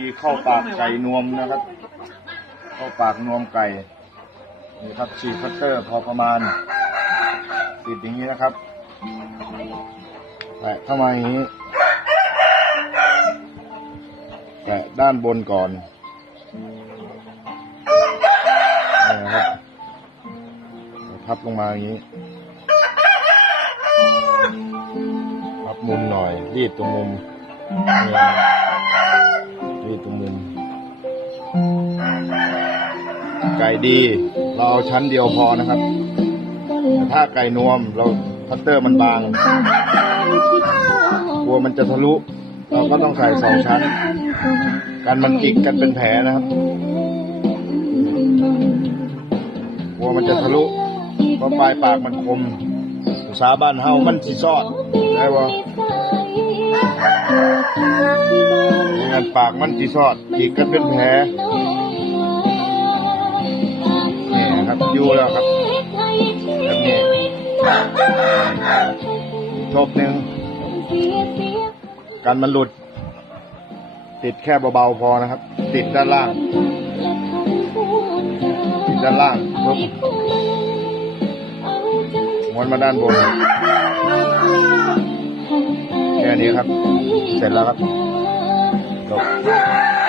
ธีเข้าปากไก่นวมนะครับ เข้าปากนวมไก่นี่ครับฉีดคัตเตอร์พอประมาณติดอย่างนี้นะครับแตะเข้ามาอย่างนี้แตะด้านบนก่อนนะครับพับลงมาอย่างนี้พับมุมหน่อย รีดตรงมุมนี่นะครับรีด ตรงมุมไก่ดี เราเอาชั้นเดียวพอนะครับ แต่ถ้าไก่นวมเราคัตเตอร์มันบาง กลัวมันจะทะลุ เราก็ต้องใส่สองชั้นกันมันจิกกันเป็นแผลนะครับ กลัวมันจะทะลุ เพราะปลายปากมันคมภาบ้านเฮามันสิซอดได้บ่ันปากมันสิซอดจิกกันเป็นแผลนี่ครับอยู่แล้วครับแบบนี้จบหนึ่งกันมันหลุด ติดแค่เบาๆพอนะครับ ติดด้านล่าง ติดด้านล่างปุ๊บม้วนมาด้านบนแค่นี้ครับ เสร็จแล้วครับ Tchau.